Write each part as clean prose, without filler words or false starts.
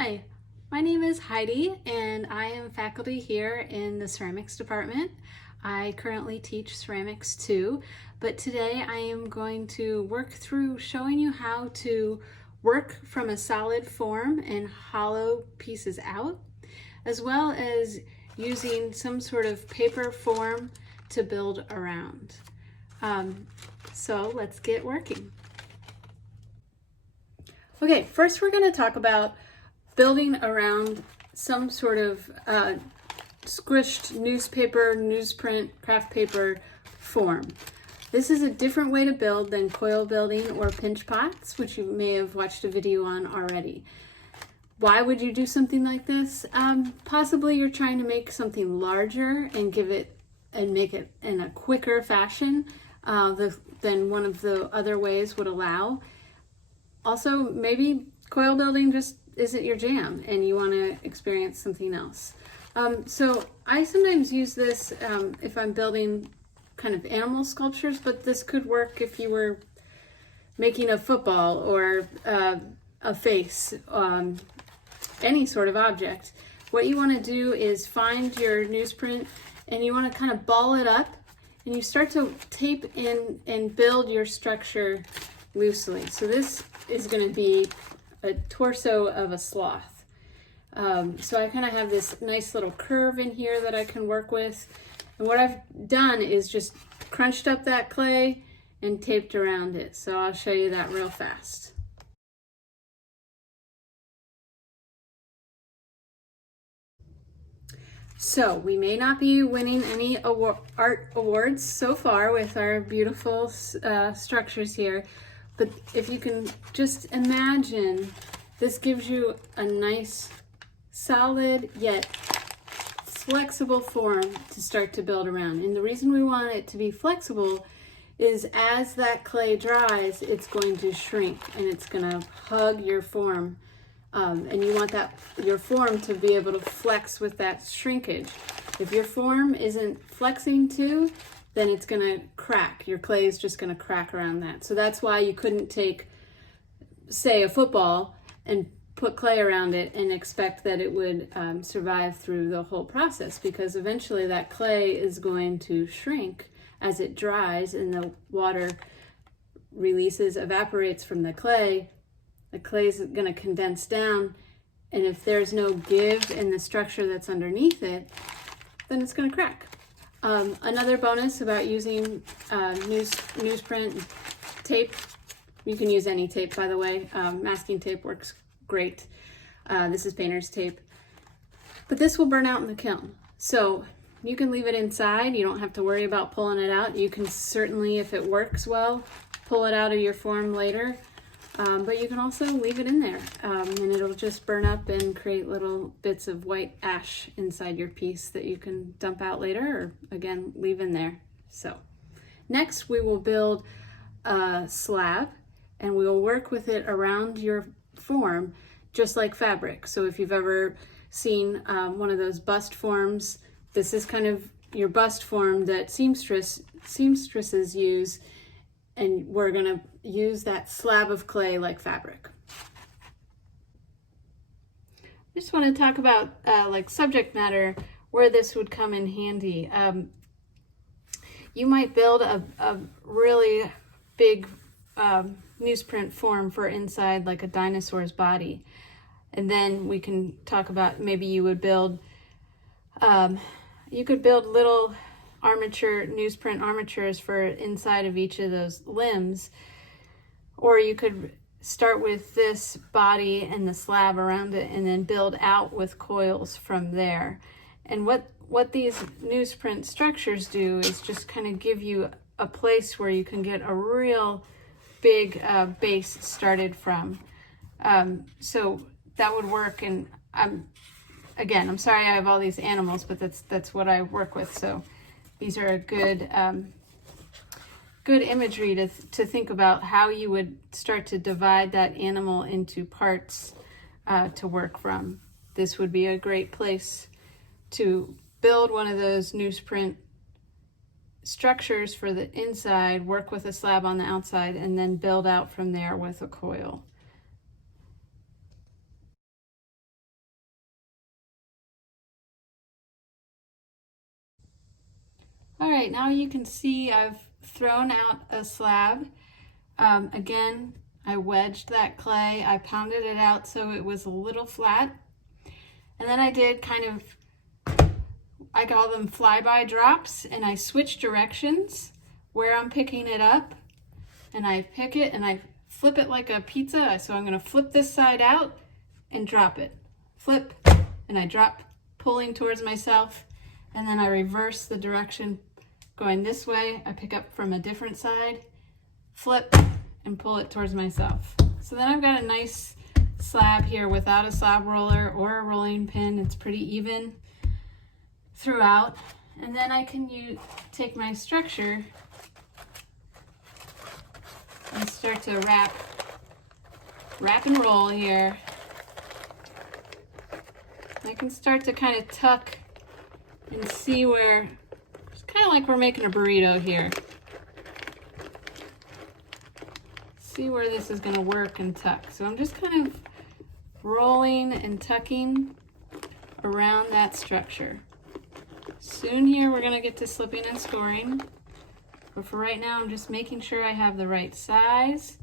Hi, my name is Heidi and I am faculty here in the ceramics department. I currently teach ceramics too, but today I am going to work through showing you how to work from a solid form and hollow pieces out, as well as using some sort of paper form to build around. So let's get working. Okay, first we're going to talk about building around some sort of squished newspaper, newsprint, craft paper form. This is a different way to build than coil building or pinch pots, which you may have watched a video on already. Why would you do something like this? Possibly you're trying to make something larger and make it in a quicker fashion than one of the other ways would allow. Also, maybe coil building just isn't your jam and you want to experience something else. So I sometimes use this if I'm building kind of animal sculptures, but this could work if you were making a football or a face, any sort of object. What you want to do is find your newsprint and you want to kind of ball it up and you start to tape in and build your structure loosely. So this is going to be a torso of a sloth. So I kind of have this nice little curve in here that I can work with. And what I've done is just crunched up that clay and taped around it. So I'll show you that real fast. So we may not be winning any art awards so far with our beautiful structures here, but if you can just imagine, this gives you a nice, solid, yet flexible form to start to build around. And the reason we want it to be flexible is as that clay dries, it's going to shrink and it's gonna hug your form. And you want your form to be able to flex with that shrinkage. If your form isn't flexing too, then it's gonna crack. Your clay is just gonna crack around that. So that's why you couldn't take, say, a football and put clay around it and expect that it would survive through the whole process, because eventually that clay is going to shrink as it dries and the water evaporates from the clay. The clay is gonna condense down, and if there's no give in the structure that's underneath it, then it's gonna crack. Another bonus about using newsprint tape, you can use any tape, by the way. Masking tape works great. This is painter's tape. But this will burn out in the kiln. So you can leave it inside. You don't have to worry about pulling it out. You can certainly, if it works well, pull it out of your form later. But you can also leave it in there and it'll just burn up and create little bits of white ash inside your piece that you can dump out later or again leave in there. So next we will build a slab and we will work with it around your form just like fabric. So if you've ever seen one of those bust forms, this is kind of your bust form that seamstresses use, and we're gonna use that slab of clay like fabric. I just want to talk about like subject matter, where this would come in handy. You might build a really big newsprint form for inside like a dinosaur's body. And then we can talk about maybe you would build, you could build little newsprint armatures for inside of each of those limbs. Or you could start with this body and the slab around it and then build out with coils from there. And what these newsprint structures do is just kind of give you a place where you can get a real big base started from. So that would work. And I'm sorry I have all these animals, but that's what I work with. So these are a good imagery to think about how you would start to divide that animal into parts to work from. This would be a great place to build one of those newsprint structures for the inside, work with a slab on the outside, and then build out from there with a coil. All right, now you can see I've thrown out a slab. Again, I wedged that clay. I pounded it out so it was a little flat. And then I did I call them flyby drops, and I switch directions where I'm picking it up. And I pick it and I flip it like a pizza. So I'm gonna flip this side out and drop it. Flip, and I drop, pulling towards myself. And then I reverse the direction going this way. I pick up from a different side, flip, and pull it towards myself. So then I've got a nice slab here without a slab roller or a rolling pin. It's pretty even throughout. And then I can take my structure and start to wrap and roll here. I can start to kind of tuck and see where, it's kind of like we're making a burrito here. See where this is going to work and tuck. So I'm just kind of rolling and tucking around that structure. Soon here we're going to get to slipping and scoring. But for right now, I'm just making sure I have the right size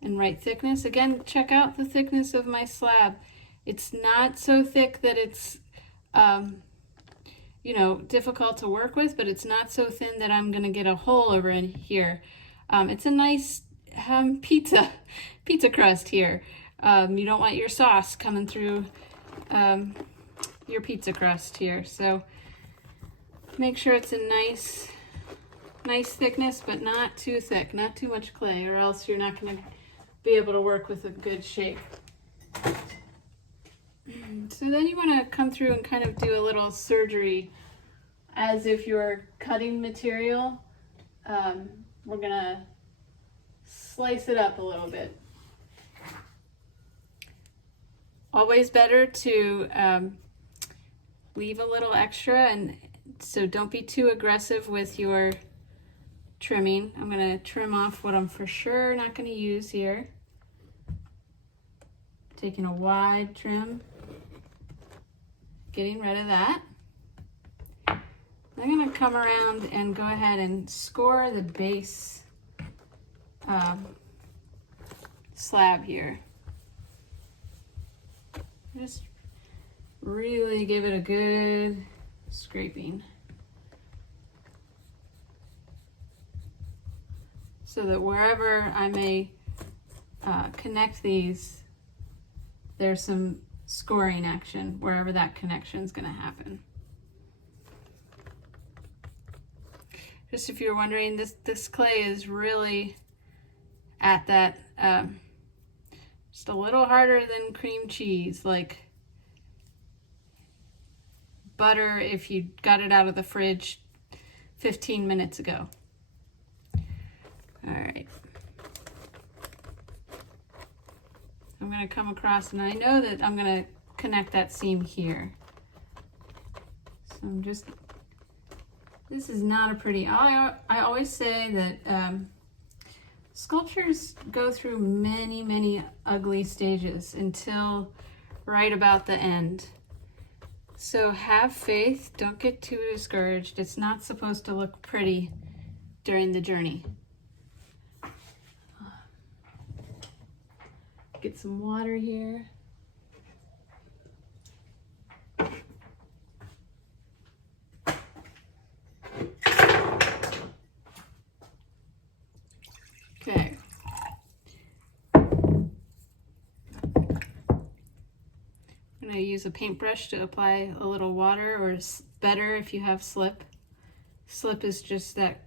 and right thickness. Again, check out the thickness of my slab. It's not so thick that it's, difficult to work with, but it's not so thin that I'm going to get a hole over in here. It's a nice pizza crust here. You don't want your sauce coming through your pizza crust here. So make sure it's a nice thickness, but not too thick, not too much clay, or else you're not going to be able to work with a good shape. So then you want to come through and kind of do a little surgery as if you're cutting material. We're going to slice it up a little bit. Always better to leave a little extra, and so don't be too aggressive with your trimming. I'm going to trim off what I'm for sure not going to use here. Taking a wide trim, getting rid of that. I'm going to come around and go ahead and score the base slab here. Just really give it a good scraping so that wherever I may connect these, there's some scoring action wherever that connection is going to happen. Just if you're wondering, this clay is really at that just a little harder than cream cheese, like butter if you got it out of the fridge 15 minutes ago. All right. I'm going to come across, and I know that I'm going to connect that seam here. So I'm just, this is not a pretty, I always say that sculptures go through many, many ugly stages until right about the end. So have faith, don't get too discouraged. It's not supposed to look pretty during the journey. Get some water here. Okay. I'm going to use a paintbrush to apply a little water, or better if you have slip. Slip is just that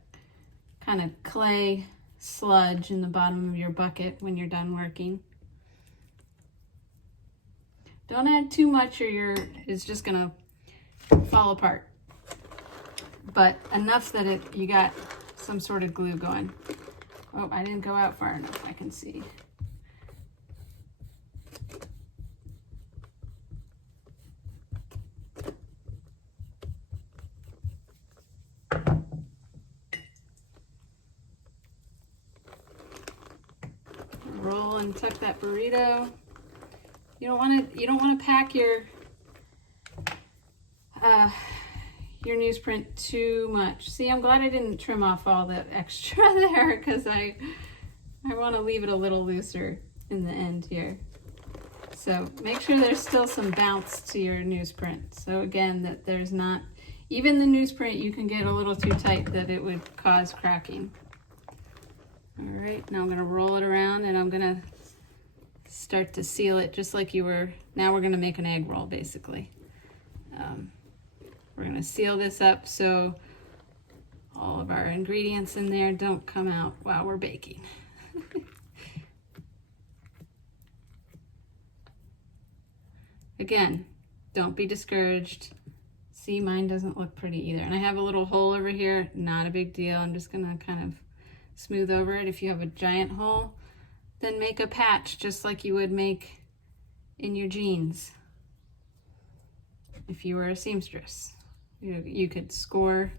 kind of clay sludge in the bottom of your bucket when you're done working. Don't add too much or it's just gonna fall apart. But enough that you got some sort of glue going. Oh, I didn't go out far enough, I can see. Roll and tuck that burrito. You don't want to pack your newsprint too much. See, I'm glad I didn't trim off all that extra there because I want to leave it a little looser in the end here. So make sure there's still some bounce to your newsprint. So again, that there's not, even the newsprint, you can get a little too tight that it would cause cracking. All right, now I'm gonna roll it around and I'm gonna start to seal it just like you were. Now we're gonna make an egg roll basically. We're gonna seal this up so all of our ingredients in there don't come out while we're baking. Again, don't be discouraged. See, mine doesn't look pretty either. And I have a little hole over here, not a big deal. I'm just gonna kind of smooth over it. If you have a giant hole, then make a patch just like you would make in your jeans. If you were a seamstress, you could score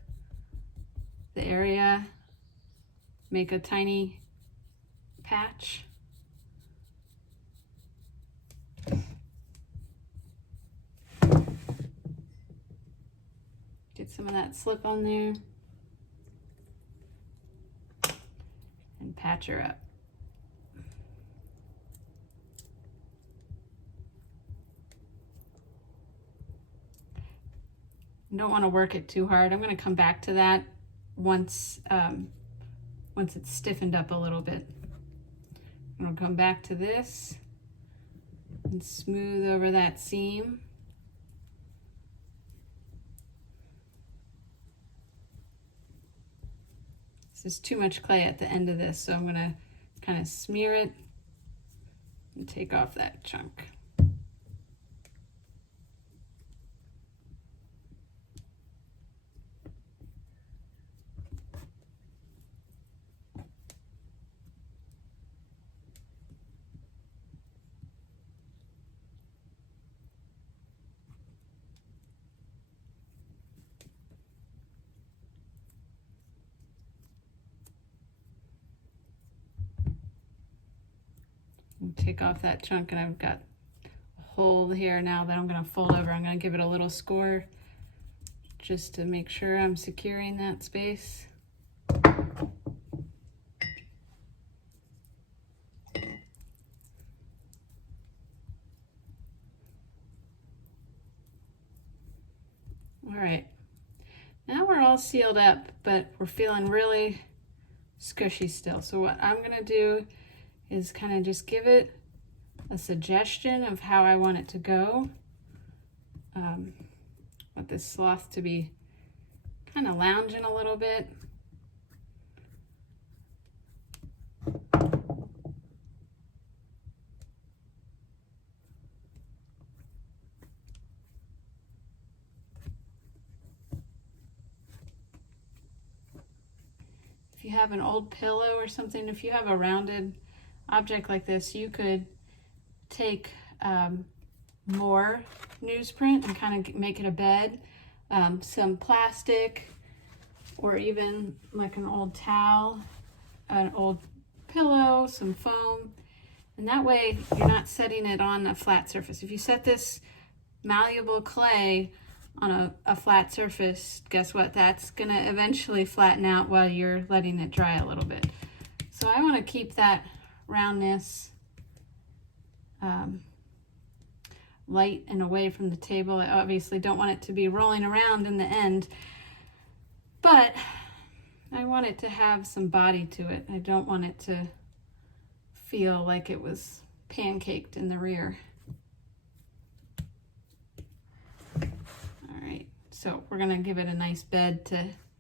the area, make a tiny patch. Get some of that slip on there and patch her up. You don't want to work it too hard. I'm going to come back to that once it's stiffened up a little bit. I'm going to come back to this and smooth over that seam. There's too much clay at the end of this, so I'm gonna kind of smear it and take off that chunk. Take off that chunk, and I've got a hole here now that I'm going to fold over. I'm going to give it a little score just to make sure I'm securing that space. All right, now we're all sealed up, but we're feeling really squishy still. So what I'm going to do is kind of just give it a suggestion of how I want it to go. Want this sloth to be kind of lounging a little bit. If you have an old pillow or something, if you have a rounded object like this, you could take more newsprint and kind of make it a bed, some plastic, or even like an old towel, an old pillow, some foam, and that way you're not setting it on a flat surface. If you set this malleable clay on a flat surface, guess what? That's gonna eventually flatten out while you're letting it dry a little bit. So I want to keep that roundness light and away from the table. I obviously don't want it to be rolling around in the end, but I want it to have some body to it. I don't want it to feel like it was pancaked in the rear. All right, so we're gonna give it a nice bed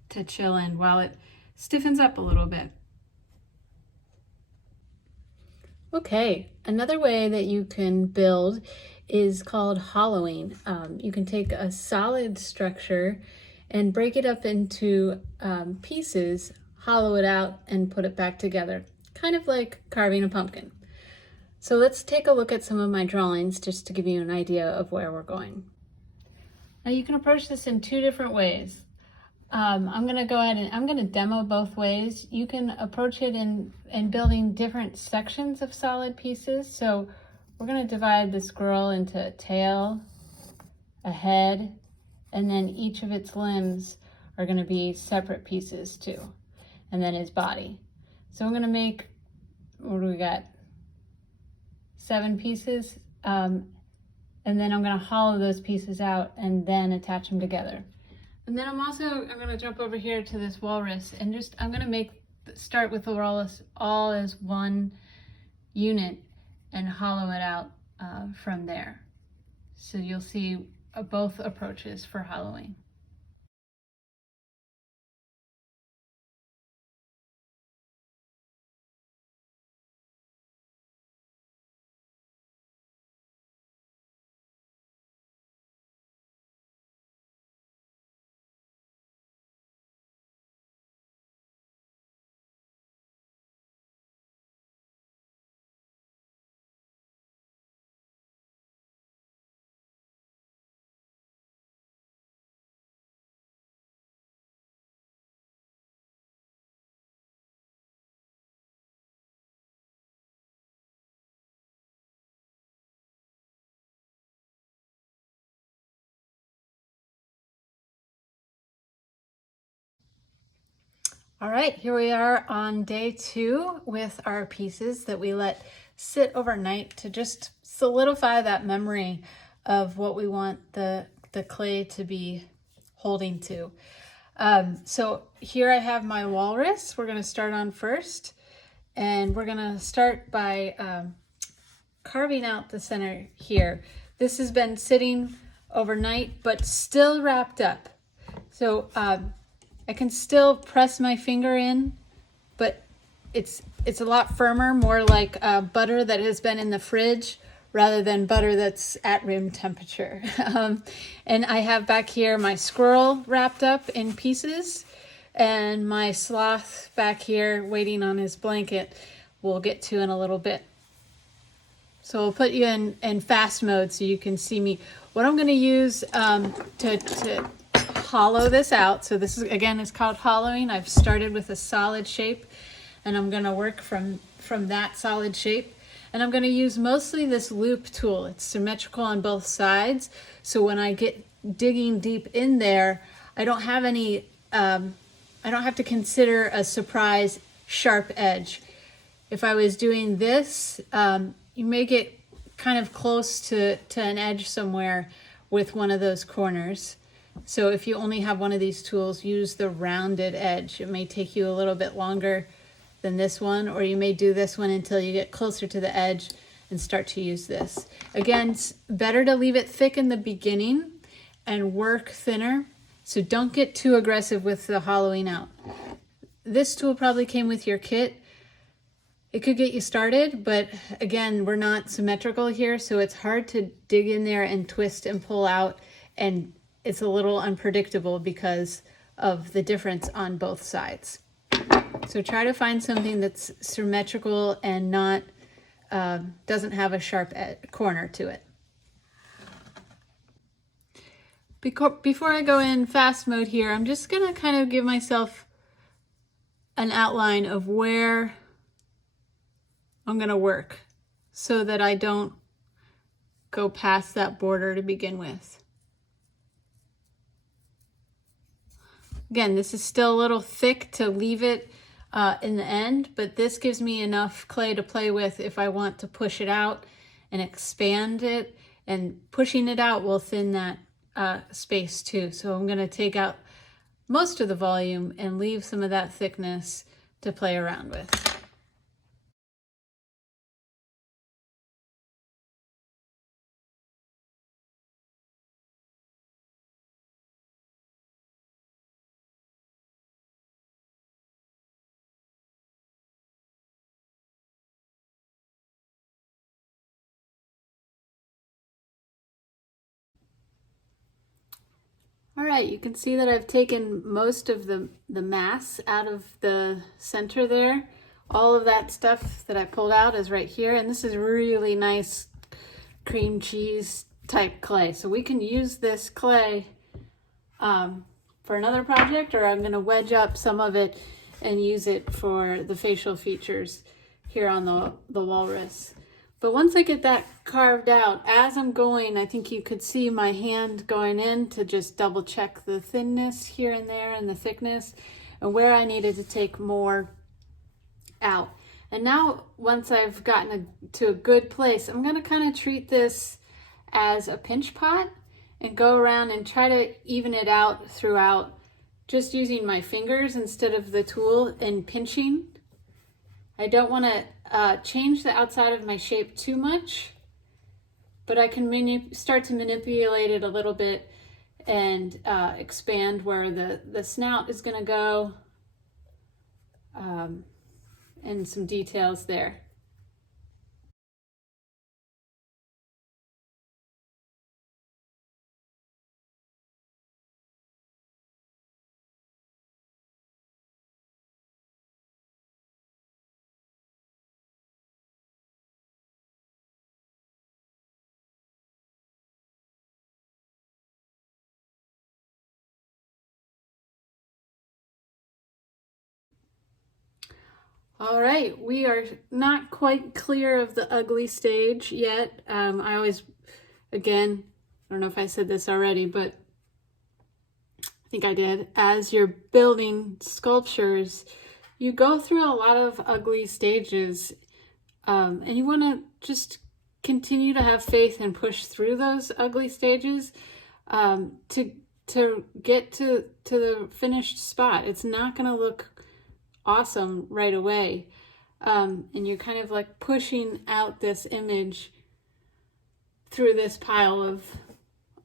to chill in while it stiffens up a little bit. Okay, another way that you can build is called hollowing. You can take a solid structure and break it up into pieces, hollow it out, and put it back together, kind of like carving a pumpkin. So let's take a look at some of my drawings just to give you an idea of where we're going. Now you can approach this in two different ways. I'm going to go ahead and I'm going to demo both ways. You can approach it in building different sections of solid pieces. So we're going to divide the squirrel into a tail, a head, and then each of its limbs are going to be separate pieces too, and then his body. So I'm going to make, what do we got, 7 pieces, and then I'm going to hollow those pieces out and then attach them together. And then I'm going to jump over here to this walrus, and I'm going to start with the walrus all as one unit and hollow it out from there. So you'll see both approaches for hollowing. All right, here we are on day 2 with our pieces that we let sit overnight to just solidify that memory of what we want the clay to be holding to. So here I have my walrus. We're going to start on first, and we're going to start by carving out the center here. This has been sitting overnight, but still wrapped up. So I can still press my finger in, but it's a lot firmer, more like butter that has been in the fridge rather than butter that's at room temperature. And I have back here my squirrel wrapped up in pieces, and my sloth back here waiting on his blanket we'll get to in a little bit. So we'll put you in fast mode so you can see me. What I'm going to use to hollow this out. So this is, again, is called hollowing. I've started with a solid shape, and I'm going to work from that solid shape. And I'm going to use mostly this loop tool. It's symmetrical on both sides. So when I get digging deep in there, I don't have any, I don't have to consider a surprise sharp edge. If I was doing this, you may get kind of close to an edge somewhere with one of those corners. So if you only have one of these tools, use the rounded edge. It may take you a little bit longer than this one, or you may do this one until you get closer to the edge and start to use this. Again, it's better to leave it thick in the beginning and work thinner. So don't get too aggressive with the hollowing out. This tool probably came with your kit. It could get you started, but again, we're not symmetrical here, so it's hard to dig in there and twist and pull out, and it's a little unpredictable because of the difference on both sides. So try to find something that's symmetrical and not doesn't have a sharp corner to it. Before I go in fast mode here, I'm just gonna kind of give myself an outline of where I'm gonna work so that I don't go past that border to begin with. Again, this is still a little thick to leave it in the end, but this gives me enough clay to play with if I want to push it out and expand it, and pushing it out will thin that space too. So I'm gonna take out most of the volume and leave some of that thickness to play around with. All right, you can see that I've taken most of the mass out of the center there. All of that stuff that I pulled out is right here, and this is really nice cream cheese type clay. So we can use this clay for another project, or I'm gonna wedge up some of it and use it for the facial features here on the walrus. But once I get that carved out, as I'm going, I think you could see my hand going in to just double check the thinness here and there and the thickness and where I needed to take more out. And now once I've gotten to a good place, I'm going to kind of treat this as a pinch pot and go around and try to even it out throughout, just using my fingers instead of the tool and pinching. I don't want to change the outside of my shape too much, but I can start to manipulate it a little bit and expand where the snout is going to go, and some details there. All right, we are not quite clear of the ugly stage yet. I always, again, I don't know if I said this already, but I think I did. As you're building sculptures, you go through a lot of ugly stages, and you want to just continue to have faith and push through those ugly stages to get to the finished spot. It's not going to look awesome right away, and you're kind of like pushing out this image through this pile of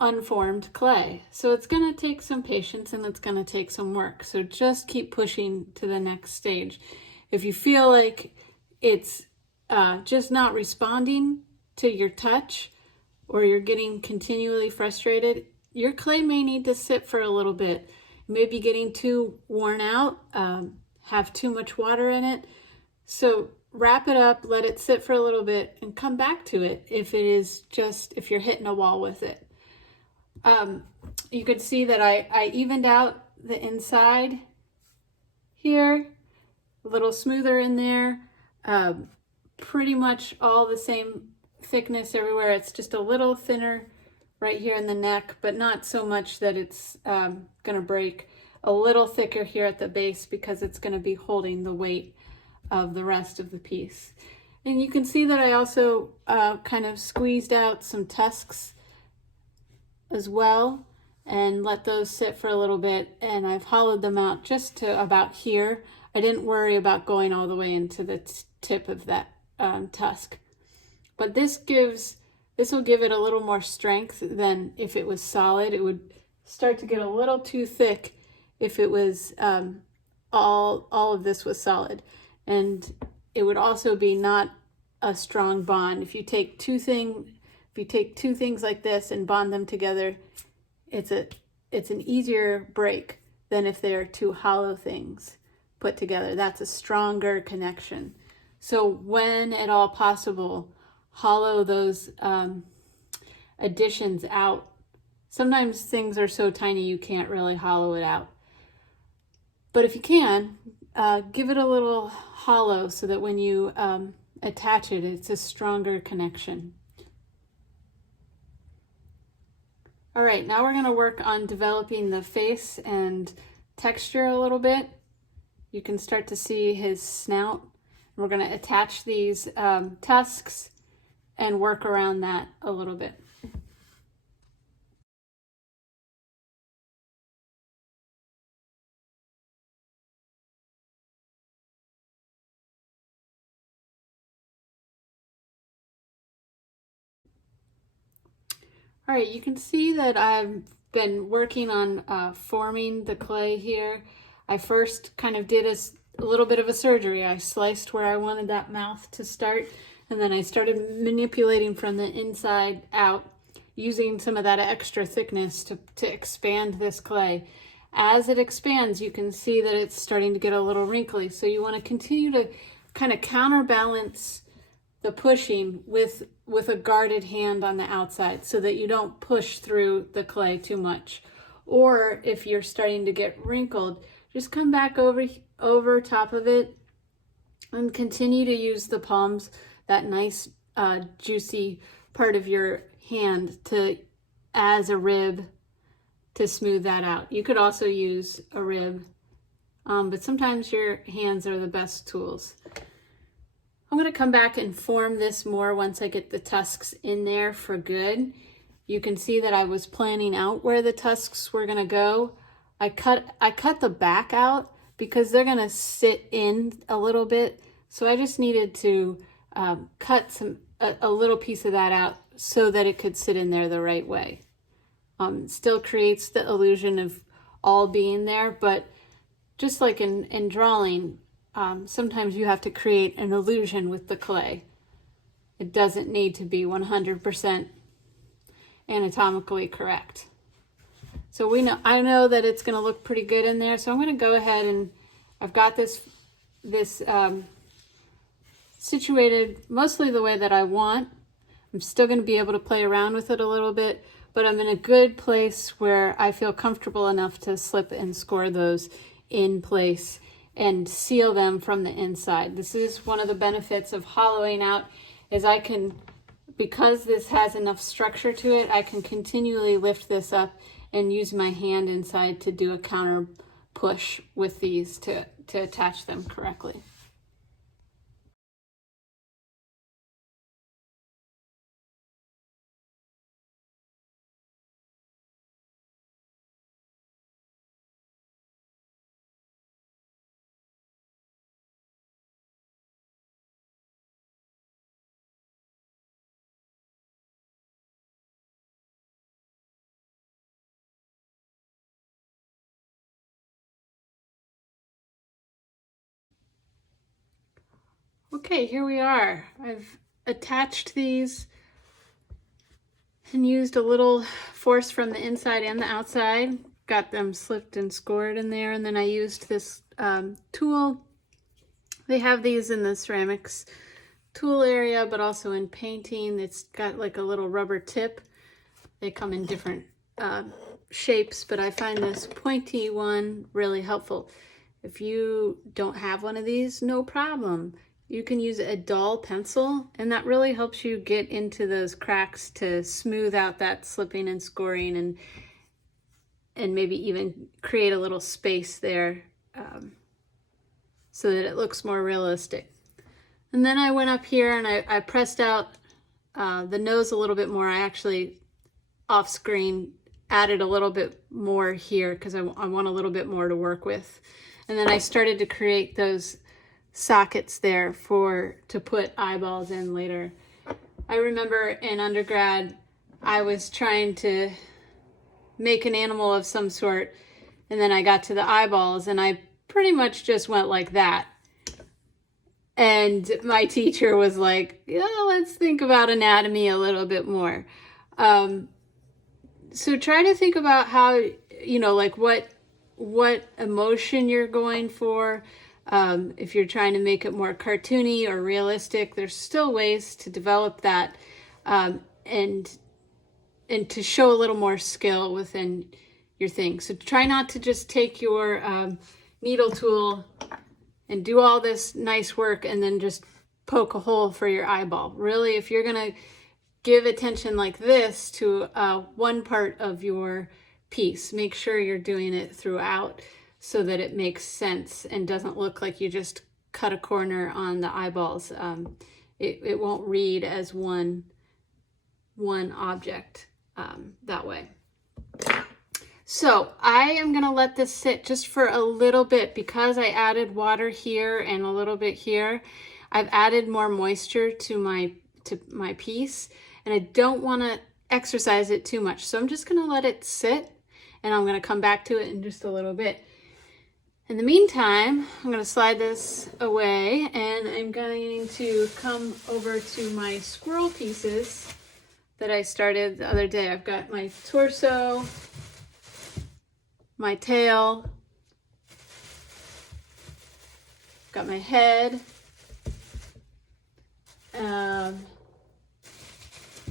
unformed clay. So it's going to take some patience and it's going to take some work. So just keep pushing to the next stage. If you feel like it's just not responding to your touch, or you're getting continually frustrated, your clay may need to sit for a little bit. Maybe getting too worn out, have too much water in it. So wrap it up, let it sit for a little bit, and come back to it if you're hitting a wall with it. You could see that I evened out the inside here, a little smoother in there, pretty much all the same thickness everywhere. It's just a little thinner right here in the neck, but not so much that it's gonna break. A little thicker here at the base because it's going to be holding the weight of the rest of the piece. And you can see that I also kind of squeezed out some tusks as well and let those sit for a little bit, and I've hollowed them out just to about here. I didn't worry about going all the way into the tip of that tusk. But this will give it a little more strength than if it was solid. It would start to get a little too thick if it was all of this was solid, and it would also be not a strong bond. If you take two things like this and bond them together, it's an easier break than if they're two hollow things put together. That's a stronger connection. So when at all possible, hollow those additions out. Sometimes things are so tiny you can't really hollow it out. But if you can, give it a little hollow so that when you attach it, it's a stronger connection. All right, now we're going to work on developing the face and texture a little bit. You can start to see his snout. We're going to attach these tusks and work around that a little bit. All right, you can see that I've been working on forming the clay here. I first kind of did a little bit of a surgery. I sliced where I wanted that mouth to start, and then I started manipulating from the inside out, using some of that extra thickness to expand this clay. As it expands, you can see that it's starting to get a little wrinkly. So you want to continue to kind of counterbalance the pushing with a guarded hand on the outside so that you don't push through the clay too much. Or if you're starting to get wrinkled, just come back over top of it and continue to use the palms, that nice juicy part of your hand as a rib to smooth that out. You could also use a rib, but sometimes your hands are the best tools. I'm going to come back and form this more once I get the tusks in there for good. You can see that I was planning out where the tusks were going to go. I cut the back out because they're going to sit in a little bit. So I just needed to cut a little piece of that out so that it could sit in there the right way. Still creates the illusion of all being there, but just like in drawing, sometimes you have to create an illusion with the clay. It doesn't need to be 100% anatomically correct. So I know that it's going to look pretty good in there. So I'm going to go ahead and I've got this situated mostly the way that I want. I'm still going to be able to play around with it a little bit, but I'm in a good place where I feel comfortable enough to slip and score those in place and seal them from the inside. This is one of the benefits of hollowing out, is because this has enough structure to it, I can continually lift this up and use my hand inside to do a counter push with these to attach them correctly. Okay, here we are. I've attached these and used a little force from the inside and the outside. Got them slipped and scored in there, and then I used this tool. They have these in the ceramics tool area, but also in painting. It's got like a little rubber tip. They come in different shapes, but I find this pointy one really helpful. If you don't have one of these, no problem. You can use a dull pencil, and that really helps you get into those cracks to smooth out that slipping and scoring, and maybe even create a little space there so that it looks more realistic. And then I went up here and I pressed out the nose a little bit more. I actually, off screen, added a little bit more here because I want a little bit more to work with. And then I started to create those sockets there to put eyeballs in later. I remember in undergrad, I was trying to make an animal of some sort, and then I got to the eyeballs, and I pretty much just went like that. And my teacher was like, yeah, let's think about anatomy a little bit more. So try to think about how, like what emotion you're going for. If you're trying to make it more cartoony or realistic, there's still ways to develop that and to show a little more skill within your thing. So try not to just take your needle tool and do all this nice work and then just poke a hole for your eyeball. Really, if you're going to give attention like this to one part of your piece, make sure you're doing it throughout, so that it makes sense and doesn't look like you just cut a corner on the eyeballs. It won't read as one object that way. So I am gonna let this sit just for a little bit because I added water here and a little bit here. I've added more moisture to my piece, and I don't wanna exercise it too much. So I'm just gonna let it sit, and I'm gonna come back to it in just a little bit. In the meantime, I'm going to slide this away, and I'm going to come over to my squirrel pieces that I started the other day. I've got my torso, my tail, got my head,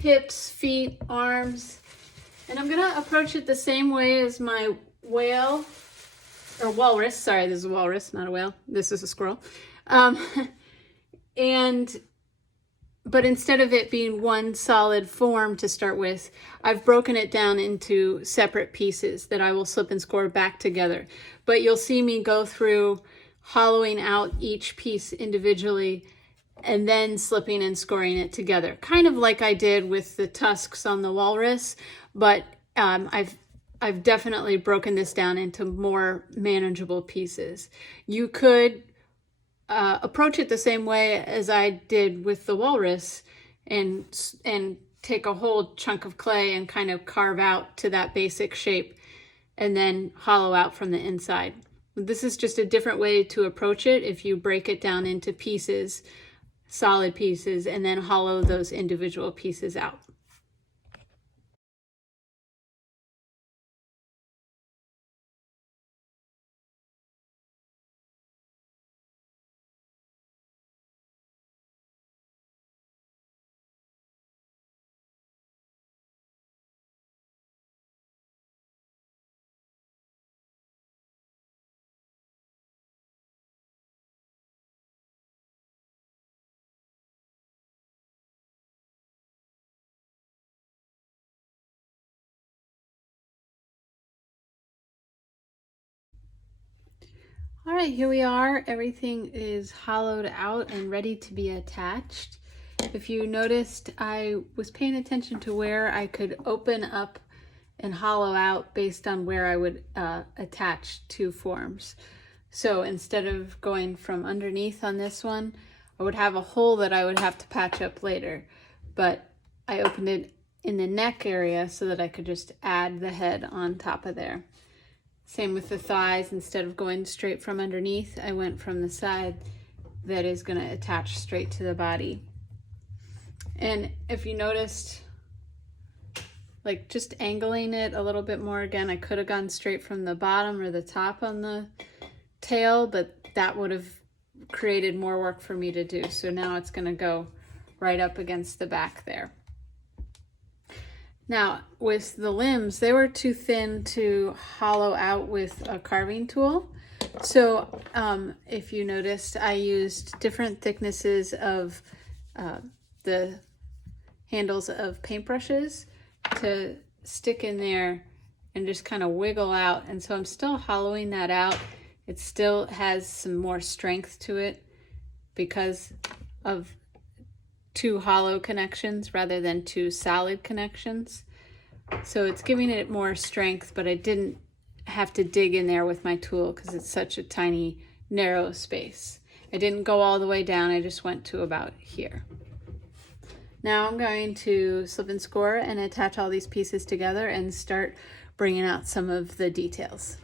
hips, feet, arms, and I'm going to approach it the same way as my whale. Or walrus, sorry, this is a walrus, not a whale. This is a squirrel. And but instead of it being one solid form to start with, I've broken it down into separate pieces that I will slip and score back together. But you'll see me go through hollowing out each piece individually and then slipping and scoring it together. Kind of like I did with the tusks on the walrus, but I've definitely broken this down into more manageable pieces. You could approach it the same way as I did with the walrus and take a whole chunk of clay and kind of carve out to that basic shape and then hollow out from the inside. This is just a different way to approach it if you break it down into pieces, solid pieces, and then hollow those individual pieces out. All right, here we are. Everything is hollowed out and ready to be attached. If you noticed, I was paying attention to where I could open up and hollow out based on where I would attach two forms. So instead of going from underneath on this one, I would have a hole that I would have to patch up later. But I opened it in the neck area so that I could just add the head on top of there. Same with the thighs. Instead of going straight from underneath, I went from the side that is going to attach straight to the body. And if you noticed, like just angling it a little bit more, again, I could have gone straight from the bottom or the top on the tail, but that would have created more work for me to do. So now it's going to go right up against the back there. Now, with the limbs, they were too thin to hollow out with a carving tool. So if you noticed, I used different thicknesses of the handles of paintbrushes to stick in there and just kind of wiggle out. And so I'm still hollowing that out. It still has some more strength to it because of two hollow connections rather than two solid connections. So it's giving it more strength, but I didn't have to dig in there with my tool because it's such a tiny, narrow space. I didn't go all the way down, I just went to about here. Now I'm going to slip and score and attach all these pieces together and start bringing out some of the details.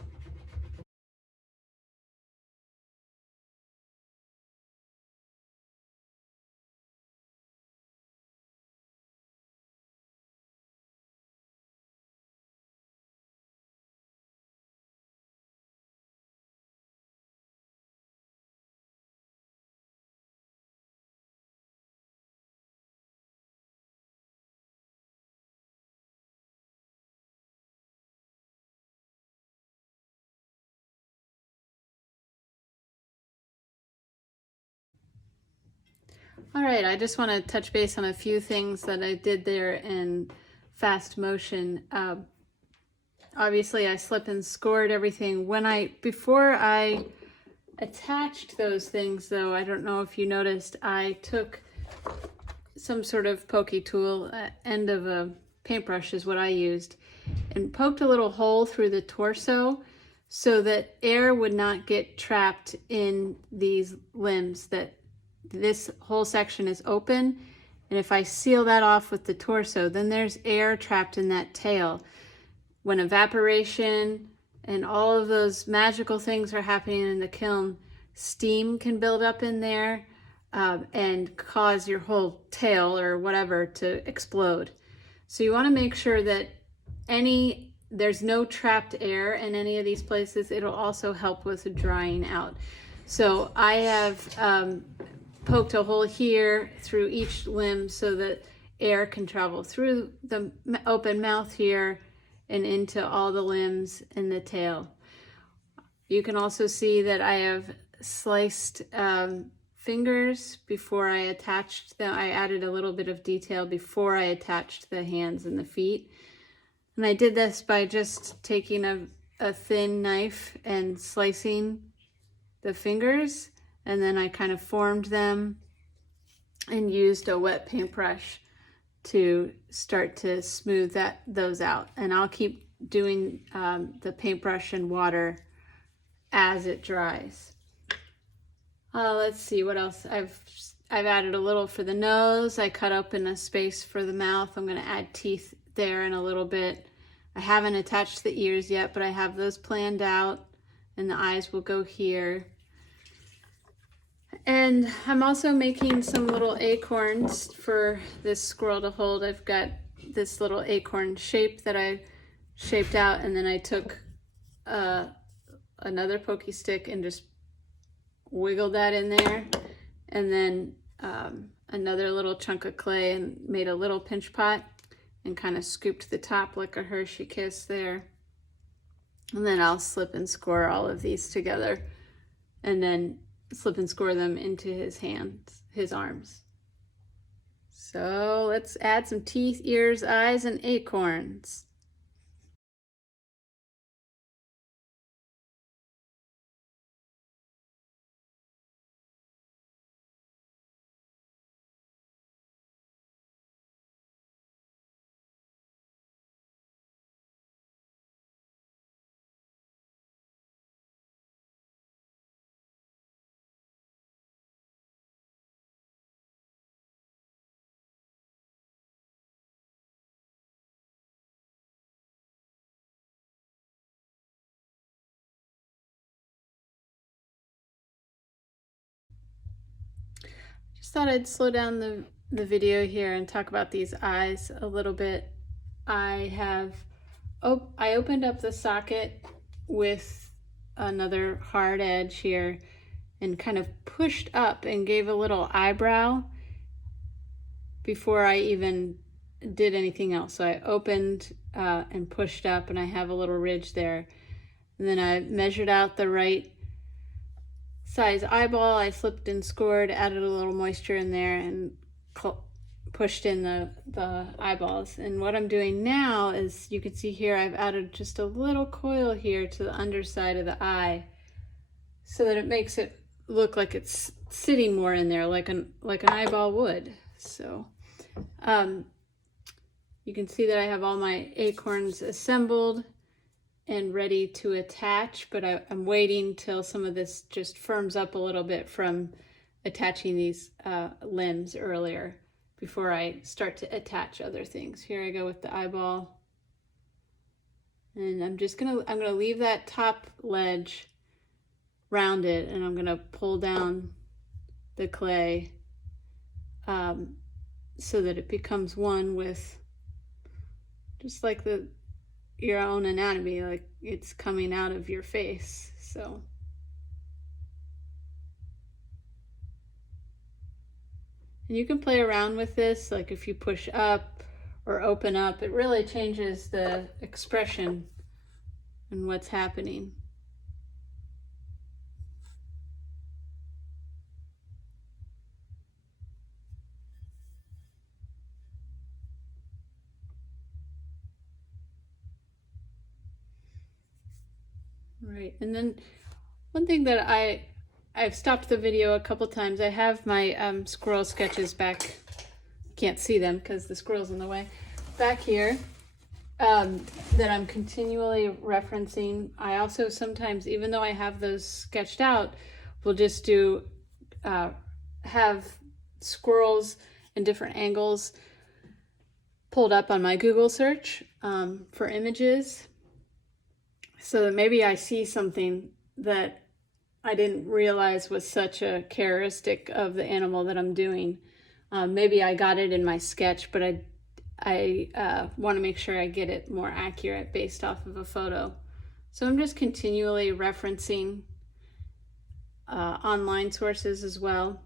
All right, I just want to touch base on a few things that I did there in fast motion. Obviously, I slip and scored everything. Before I attached those things, though, I don't know if you noticed, I took some sort of pokey tool, end of a paintbrush is what I used, and poked a little hole through the torso so that air would not get trapped in these limbs, that this whole section is open, and if I seal that off with the torso, then there's air trapped in that tail. When evaporation and all of those magical things are happening in the kiln, steam can build up in there and cause your whole tail or whatever to explode. So you want to make sure that there's no trapped air in any of these places. It'll also help with drying out. So I have poked a hole here through each limb so that air can travel through the open mouth here and into all the limbs and the tail. You can also see that I have sliced fingers before I attached them. I added a little bit of detail before I attached the hands and the feet. And I did this by just taking a thin knife and slicing the fingers, and then I kind of formed them and used a wet paintbrush to start to smooth those out. And I'll keep doing the paintbrush and water as it dries. Let's see what else. I've added a little for the nose. I cut open a space for the mouth. I'm going to add teeth there in a little bit. I haven't attached the ears yet, but I have those planned out, and the eyes will go here. And I'm also making some little acorns for this squirrel to hold. I've got this little acorn shape that I shaped out, and then I took another pokey stick and just wiggled that in there, and then another little chunk of clay and made a little pinch pot and kind of scooped the top like a Hershey kiss there. And then I'll slip and score all of these together and then slip and score them into his hands, his arms. So let's add some teeth, ears, eyes, and acorns. Just thought I'd slow down the video here and talk about these eyes a little bit. I opened up the socket with another hard edge here and kind of pushed up and gave a little eyebrow before I even did anything else. So I opened and pushed up, and I have a little ridge there. And then I measured out the right size eyeball. I slipped and scored, added a little moisture in there, and pushed in the eyeballs. And what I'm doing now is, you can see here, I've added just a little coil here to the underside of the eye so that it makes it look like it's sitting more in there, like an eyeball would. So you can see that I have all my acorns assembled and ready to attach, but I'm waiting till some of this just firms up a little bit from attaching these limbs earlier before I start to attach other things. Here I go with the eyeball, and I'm gonna leave that top ledge rounded, and I'm gonna pull down the clay so that it becomes one with just like your own anatomy, like it's coming out of your face. So and you can play around with this, like if you push up or open up, it really changes the expression and what's happening. Right, and then one thing that I've stopped the video a couple times. I have my squirrel sketches back. Can't see them because the squirrel's in the way. Back here, that I'm continually referencing. I also sometimes, even though I have those sketched out, will just have squirrels in different angles pulled up on my Google search for images, so that maybe I see something that I didn't realize was such a characteristic of the animal that I'm doing. Maybe I got it in my sketch, but I want to make sure I get it more accurate based off of a photo. So I'm just continually referencing online sources as well.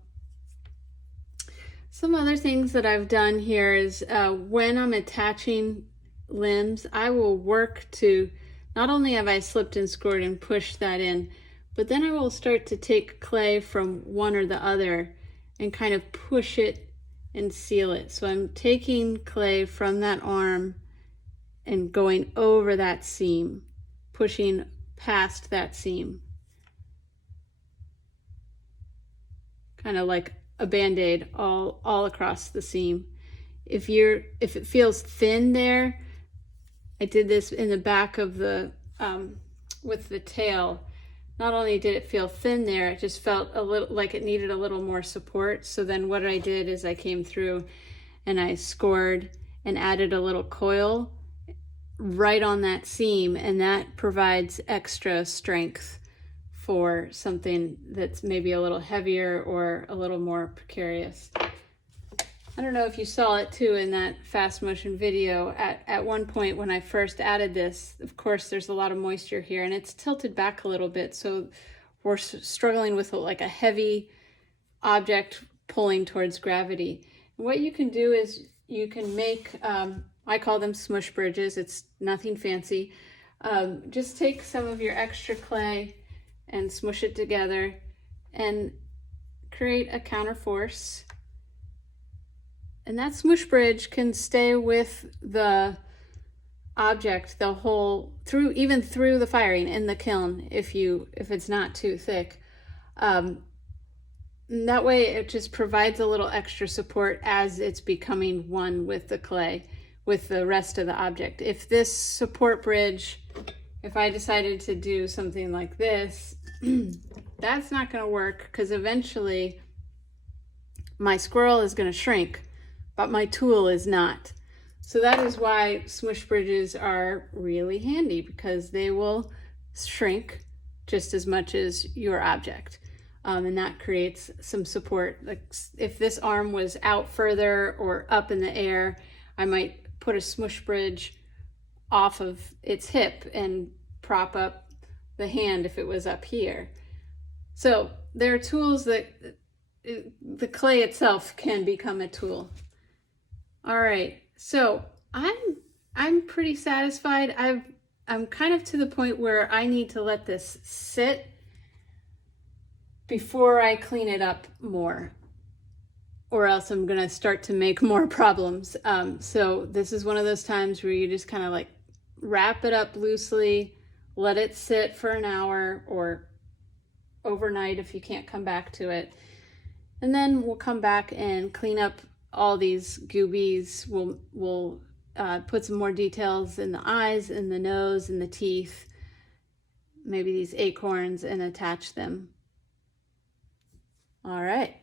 Some other things that I've done here is when I'm attaching limbs, I will work to, not only have I slipped and scored and pushed that in, But then I will start to take clay from one or the other and kind of push it and seal it. So I'm taking clay from that arm and going over that seam, pushing past that seam. Kind of like a band-aid all across the seam. If it feels thin there, I did this in the back of the with the tail. Not only did it feel thin there, it just felt a little like it needed a little more support. So then what I did is I came through and I scored and added a little coil right on that seam, and that provides extra strength for something that's maybe a little heavier or a little more precarious. I don't know if you saw it too in that fast motion video. At one point when I first added this, of course there's a lot of moisture here and it's tilted back a little bit, so we're struggling with like a heavy object pulling towards gravity. And what you can do is you can make, I call them smush bridges, it's nothing fancy. Just take some of your extra clay and smush it together and create a counter force. And that smush bridge can stay with the object the whole even through the firing in the kiln if it's not too thick. That way it just provides a little extra support as it's becoming one with the clay, with the rest of the object. If this support bridge, if I decided to do something like this, that's not going to work because eventually my squirrel is going to shrink, but my tool is not. So that is why smush bridges are really handy, because they will shrink just as much as your object. And that creates some support. Like if this arm was out further or up in the air, I might put a smush bridge off of its hip and prop up the hand if it was up here. So there are tools that the clay itself can become a tool. All right, so I'm pretty satisfied. I'm kind of to the point where I need to let this sit before I clean it up more, or else I'm gonna start to make more problems. So this is one of those times where you just kind of like wrap it up loosely, let it sit for an hour or overnight if you can't come back to it. And then we'll come back and clean up all these goobies. We'll put some more details in the eyes and the nose and the teeth, maybe these acorns, and attach them. All right.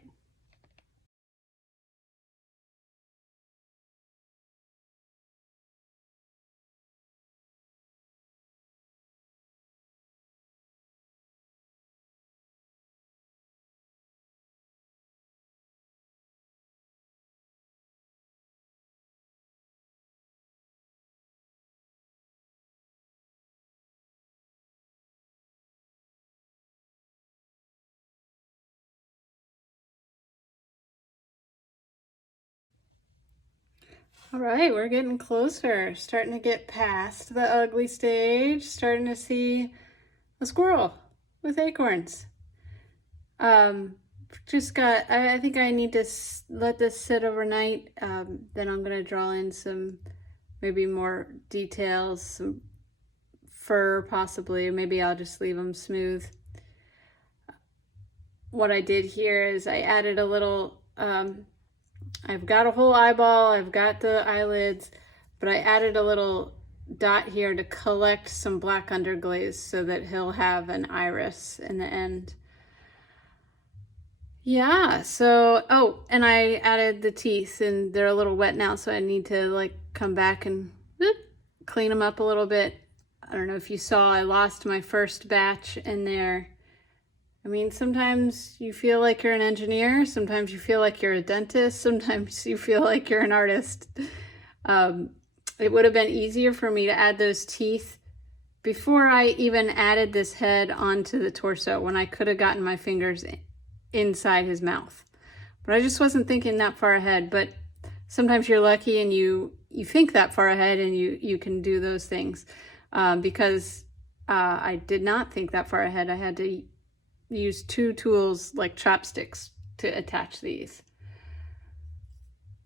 All right, we're getting closer, starting to get past the ugly stage, starting to see a squirrel with acorns. I think I need to let this sit overnight. Then I'm gonna draw in some, maybe more details, some fur possibly, maybe I'll just leave them smooth. What I did here is I added a little, I've got a whole eyeball, I've got the eyelids, but I added a little dot here to collect some black underglaze so that he'll have an iris in the end. Yeah, so, oh, and I added the teeth, and they're a little wet now, so I need to like come back and clean them up a little bit. I don't know if you saw, I lost my first batch in there. I mean, sometimes you feel like you're an engineer, sometimes you feel like you're a dentist, sometimes you feel like you're an artist. It would have been easier for me to add those teeth before I even added this head onto the torso, when I could have gotten my fingers inside his mouth. But I just wasn't thinking that far ahead. But sometimes you're lucky and you think that far ahead and you can do those things. Because I did not think that far ahead. I had to use two tools like chopsticks to attach these.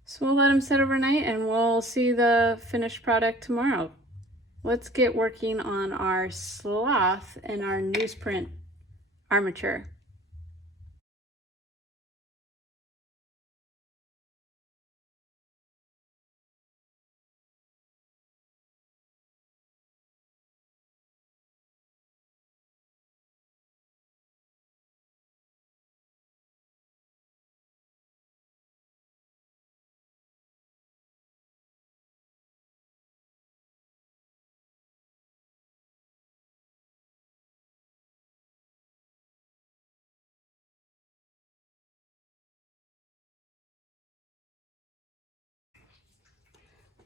So we'll let them sit overnight and we'll see the finished product tomorrow. Let's get working on our sloth and our newsprint armature.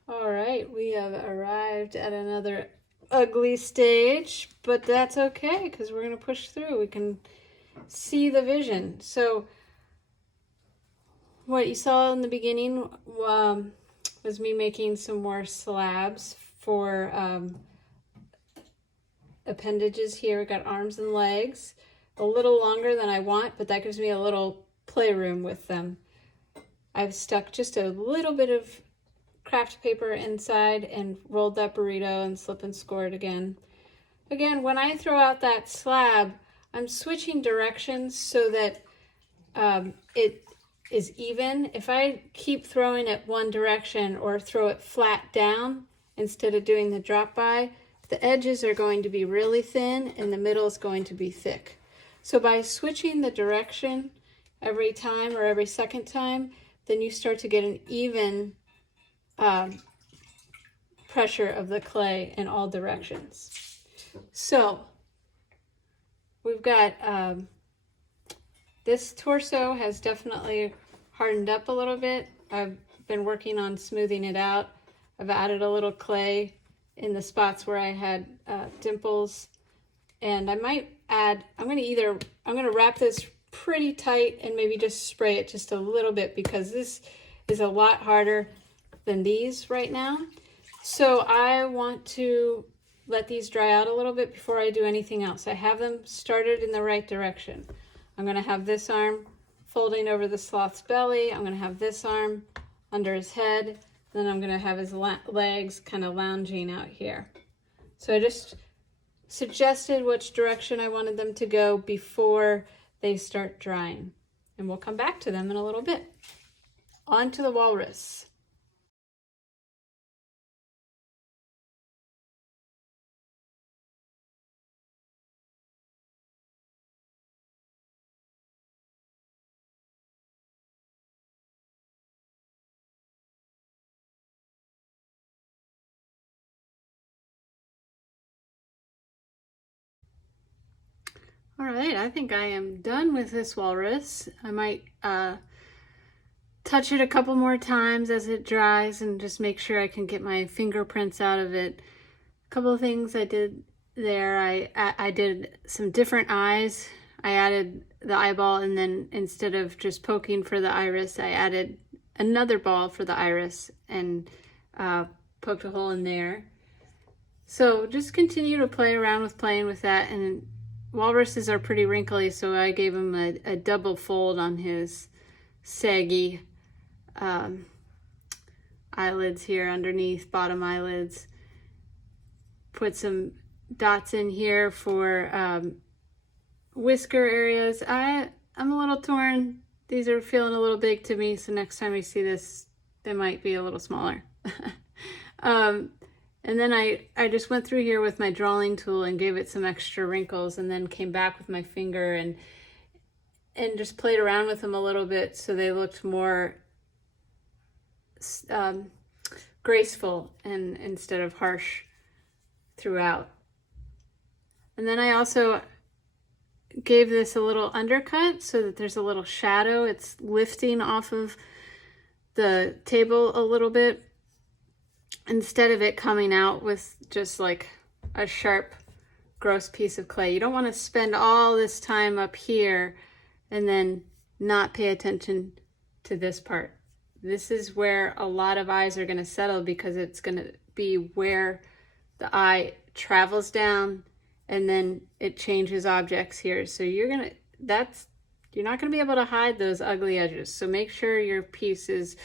All right, we have arrived at another ugly stage, but that's okay because we're going to push through. We can see the vision. So what you saw in the beginning was me making some more slabs for appendages here. We got arms and legs, a little longer than I want, but that gives me a little playroom with them. I've stuck just a little bit of craft paper inside and rolled that burrito and slip and score it again. Again, when I throw out that slab, I'm switching directions so that it is even. If I keep throwing it one direction or throw it flat down instead of doing the drop by, the edges are going to be really thin and the middle is going to be thick. So by switching the direction every time or every second time, then you start to get an even pressure of the clay in all directions. So we've got this torso has definitely hardened up a little bit. I've been working on smoothing it out. I've added a little clay in the spots where I had dimples, and I might add, I'm going to wrap this pretty tight and maybe just spray it just a little bit because this is a lot harder than these right now. So I want to let these dry out a little bit before I do anything else. I have them started in the right direction. I'm going to have this arm folding over the sloth's belly. I'm going to have this arm under his head. Then I'm going to have his legs kind of lounging out here. So I just suggested which direction I wanted them to go before they start drying. And we'll come back to them in a little bit. On to the walrus. All right, I think I am done with this walrus. I might touch it a couple more times as it dries and just make sure I can get my fingerprints out of it. A couple of things I did there. I did some different eyes. I added the eyeball, and then instead of just poking for the iris, I added another ball for the iris and poked a hole in there. So just continue to play around with playing with that. And walruses are pretty wrinkly, so I gave him a double fold on his saggy eyelids here underneath, bottom eyelids. Put some dots in here for whisker areas. I'm a little torn. These are feeling a little big to me, so next time you see this, they might be a little smaller. And then I just went through here with my drawing tool and gave it some extra wrinkles, and then came back with my finger and just played around with them a little bit so they looked more graceful and instead of harsh throughout. And then I also gave this a little undercut so that there's a little shadow. It's lifting off of the table a little bit, instead of it coming out with just like a sharp, gross piece of clay. You don't want to spend all this time up here and then not pay attention to this part. This is where a lot of eyes are going to settle, because it's going to be where the eye travels down and then it changes objects here. So you're going to you're not going to be able to hide those ugly edges. So make sure your piece is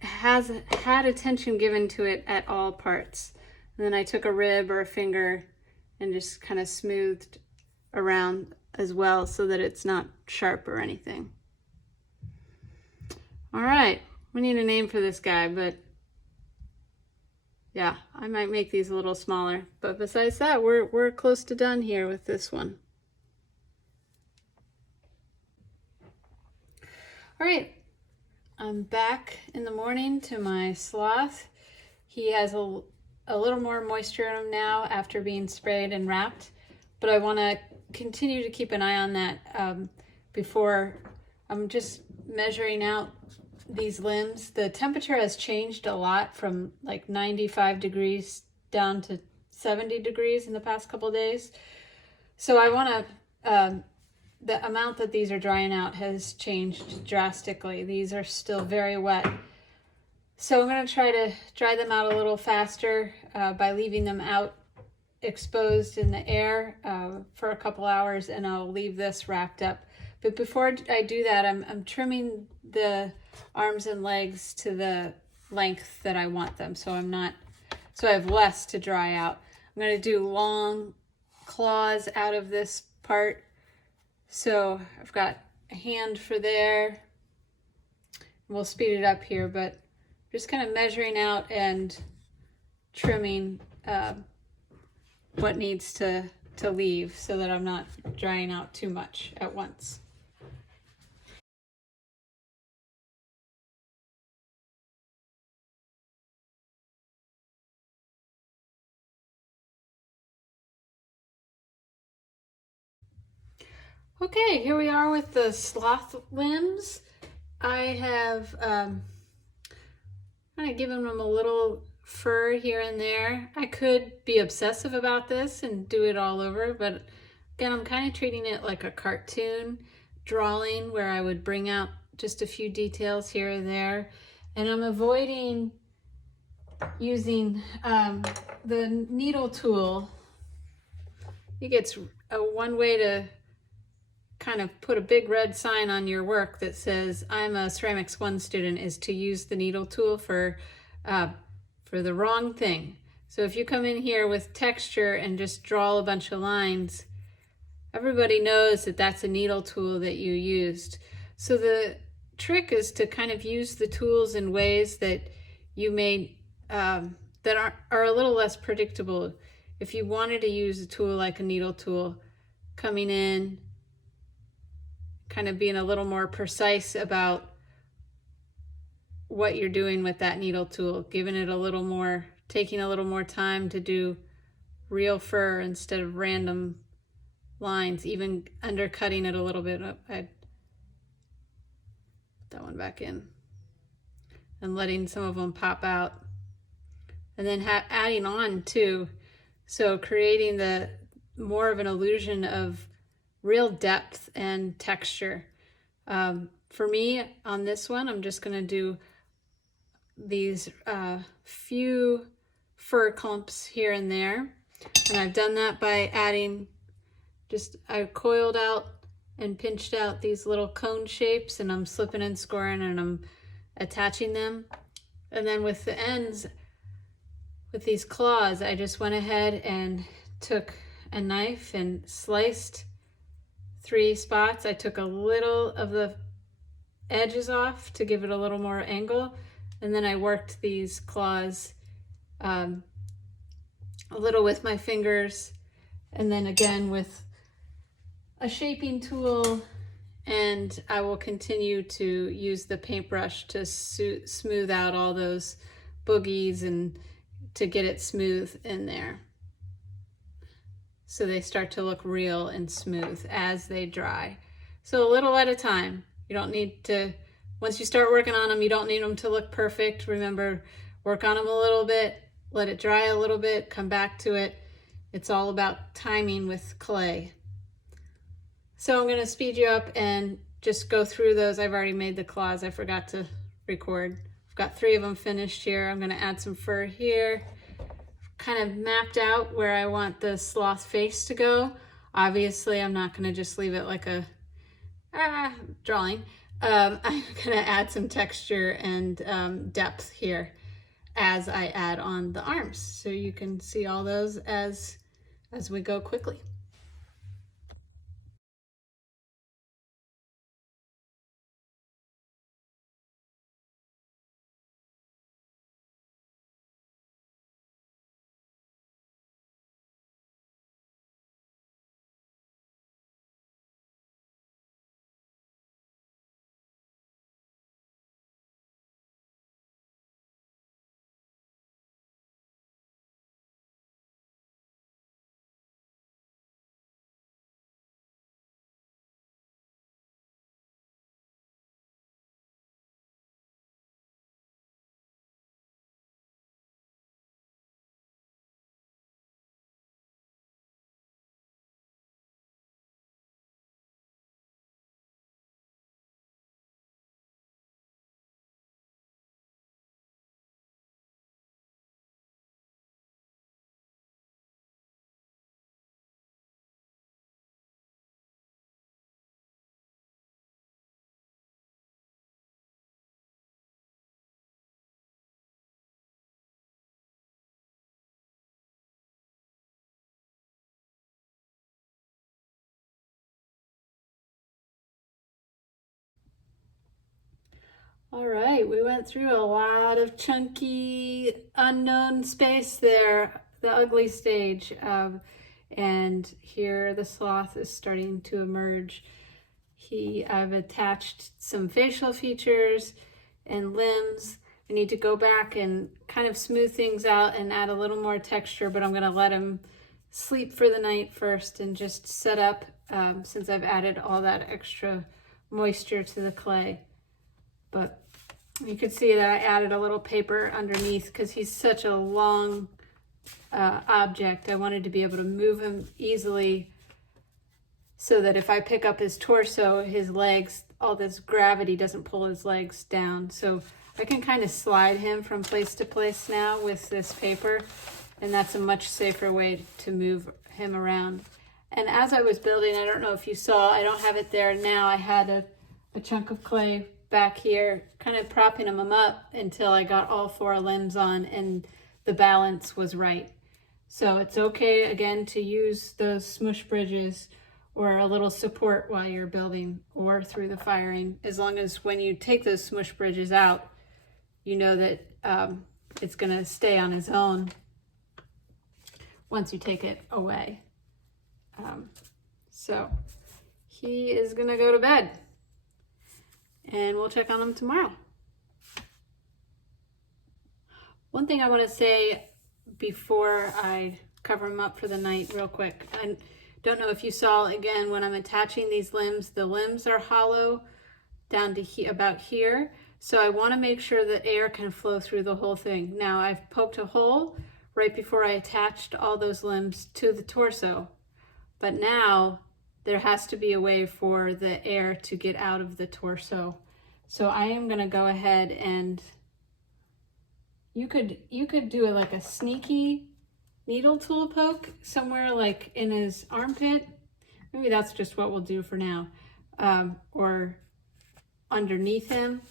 has had attention given to it at all parts. And then I took a rib or a finger and just kind of smoothed around as well so that it's not sharp or anything. All right, we need a name for this guy, but yeah, I might make these a little smaller. But besides that, we're close to done here with this one. All right, I'm back in the morning to my sloth. He has a little more moisture in him now after being sprayed and wrapped, but I want to continue to keep an eye on that before I'm just measuring out these limbs. The temperature has changed a lot from like 95 degrees down to 70 degrees in the past couple of days. So I want to, the amount that these are drying out has changed drastically. These are still very wet. So I'm going to try to dry them out a little faster by leaving them out exposed in the air for a couple hours, and I'll leave this wrapped up. But before I do that, I'm trimming the arms and legs to the length that I want them, so I have less to dry out. I'm going to do long claws out of this part. So I've got a hand for there. We'll speed it up here, but just kind of measuring out and trimming what needs to leave so that I'm not drying out too much at once. Okay, here we are with the sloth limbs. I have kind of given them a little fur here and there. I could be obsessive about this and do it all over, but again, I'm kind of treating it like a cartoon drawing where I would bring out just a few details here and there. And I'm avoiding using the needle tool. I think it's one way to kind of put a big red sign on your work that says I'm a Ceramics 1 student is to use the needle tool for the wrong thing. So if you come in here with texture and just draw a bunch of lines, everybody knows that that's a needle tool that you used. So the trick is to kind of use the tools in ways that you may that are a little less predictable. If you wanted to use a tool like a needle tool, coming in, kind of being a little more precise about what you're doing with that needle tool, giving it a little more, taking a little more time to do real fur instead of random lines, even undercutting it a little bit. I'd put that one back in and letting some of them pop out, and then adding on too, so creating the more of an illusion of real depth and texture. For me on this one, I'm just going to do these few fur clumps here and there, and I've done that by adding I coiled out and pinched out these little cone shapes, and I'm slipping and scoring and I'm attaching them. And then with the ends, with these claws, I just went ahead and took a knife and sliced 3 spots. I took a little of the edges off to give it a little more angle, and then I worked these claws a little with my fingers, and then again with a shaping tool, and I will continue to use the paintbrush to smooth out all those boogies and to get it smooth in there, so they start to look real and smooth as they dry. So a little at a time. You don't need to, once you start working on them, you don't need them to look perfect. Remember, work on them a little bit, let it dry a little bit, come back to it. It's all about timing with clay. So I'm going to speed you up and just go through those. I've already made the claws. I forgot to record. I've got 3 of them finished here. I'm going to add some fur here. Kind of mapped out where I want the sloth face to go. Obviously, I'm not going to just leave it like a drawing. I'm going to add some texture and depth here as I add on the arms. So you can see all those as we go quickly. All right, we went through a lot of chunky unknown space there, the ugly stage. And here the sloth is starting to emerge. I've attached some facial features and limbs. I need to go back and kind of smooth things out and add a little more texture, but I'm gonna let him sleep for the night first and just set up since I've added all that extra moisture to the clay. But you can see that I added a little paper underneath because he's such a long object. I wanted to be able to move him easily so that if I pick up his torso, his legs, all this gravity doesn't pull his legs down. So I can kind of slide him from place to place now with this paper, and that's a much safer way to move him around. And as I was building, I don't know if you saw, I don't have it there now, I had a chunk of clay back here, kind of propping them up until I got all 4 limbs on and the balance was right. So it's okay, again, to use those smush bridges or a little support while you're building or through the firing, as long as when you take those smush bridges out, you know that it's gonna stay on his own once you take it away. So he is gonna go to bed, and we'll check on him tomorrow. One thing I want to say before I cover him up for the night real quick. I don't know if you saw, again, when I'm attaching these limbs, the limbs are hollow down to about here. So I want to make sure that air can flow through the whole thing. Now I've poked a hole right before I attached all those limbs to the torso. But now there has to be a way for the air to get out of the torso. So I am going to go ahead and you could do it like a sneaky needle tool poke somewhere like in his armpit. Maybe that's just what we'll do for now. Or underneath him.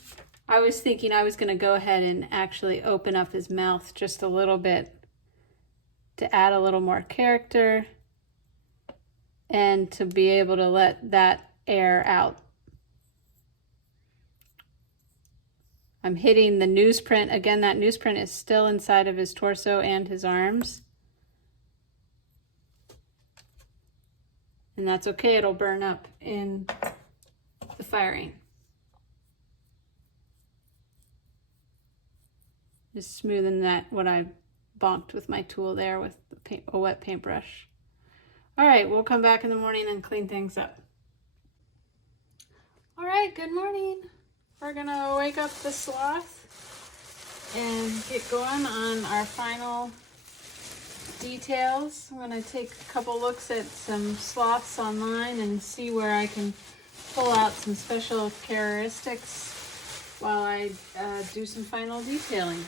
I was thinking I was going to go ahead and actually open up his mouth just a little bit to add a little more character and to be able to let that air out. I'm hitting the newsprint. Again, that newsprint is still inside of his torso and his arms. And that's okay, it'll burn up in the firing. Just smoothing that, what I bonked with my tool there with a wet paintbrush. All right, we'll come back in the morning and clean things up. All right, good morning. We're gonna wake up the sloth and get going on our final details. I'm gonna take a couple looks at some sloths online and see where I can pull out some special characteristics while I do some final detailing.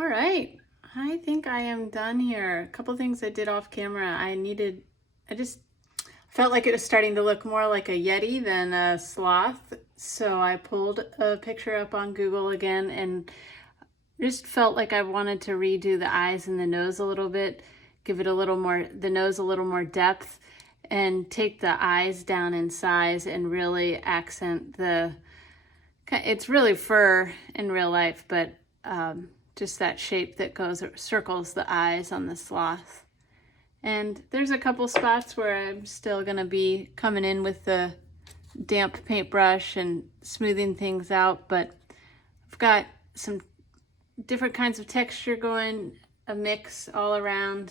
All right, I think I am done here. A couple things I did off camera. I just felt like it was starting to look more like a Yeti than a sloth. So I pulled a picture up on Google again and just felt like I wanted to redo the eyes and the nose a little bit, give it a little more, the nose a little more depth, and take the eyes down in size and really accent it's really fur in real life, but just that shape that circles the eyes on the sloth. And there's a couple spots where I'm still gonna be coming in with the damp paintbrush and smoothing things out, but I've got some different kinds of texture going, a mix all around.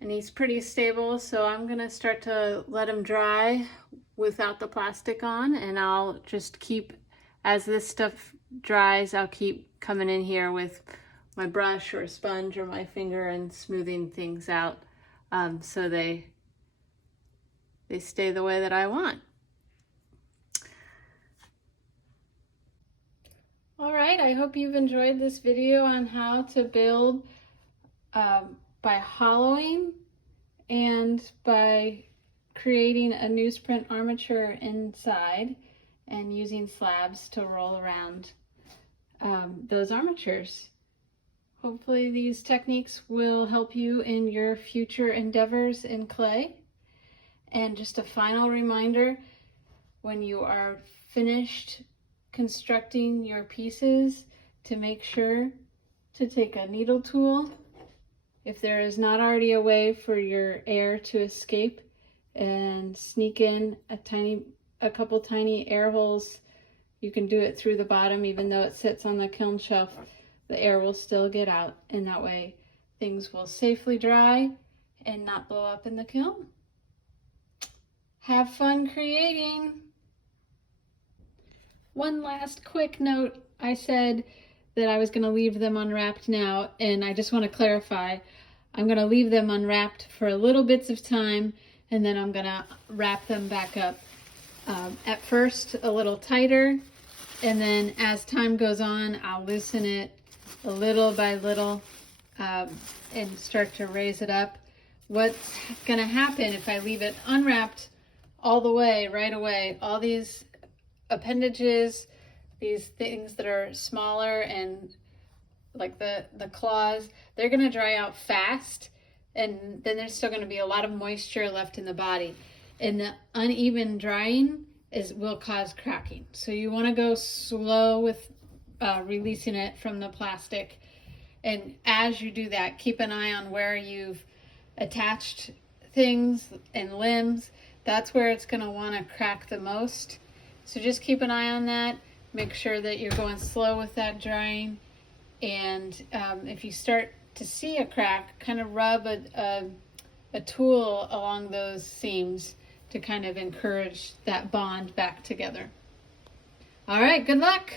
And he's pretty stable, so I'm gonna start to let him dry without the plastic on, and I'll just keep, as this stuff dries, I'll keep coming in here with my brush or a sponge or my finger and smoothing things out so they stay the way that I want. All right, I hope you've enjoyed this video on how to build by hollowing and by creating a newsprint armature inside and using slabs to roll around those armatures. Hopefully these techniques will help you in your future endeavors in clay. And just a final reminder, when you are finished constructing your pieces, to make sure to take a needle tool, if there is not already a way for your air to escape, and sneak in a couple tiny air holes. You can do it through the bottom, even though it sits on the kiln shelf, the air will still get out, and that way things will safely dry and not blow up in the kiln. Have fun creating. One last quick note, I said that I was going to leave them unwrapped now, and I just want to clarify, I'm going to leave them unwrapped for a little bits of time, and then I'm going to wrap them back up. At first a little tighter, and then as time goes on, I'll loosen it a little by little and start to raise it up. What's going to happen if I leave it unwrapped all the way, right away, all these appendages, these things that are smaller and like the claws, they're going to dry out fast, and then there's still going to be a lot of moisture left in the body, and the uneven drying will cause cracking. So you want to go slow with releasing it from the plastic, and as you do that, keep an eye on where you've attached things and limbs. That's where it's going to want to crack the most. So just keep an eye on that. Make sure that you're going slow with that drying. And if you start to see a crack, kind of rub a tool along those seams to kind of encourage that bond back together. All right, good luck.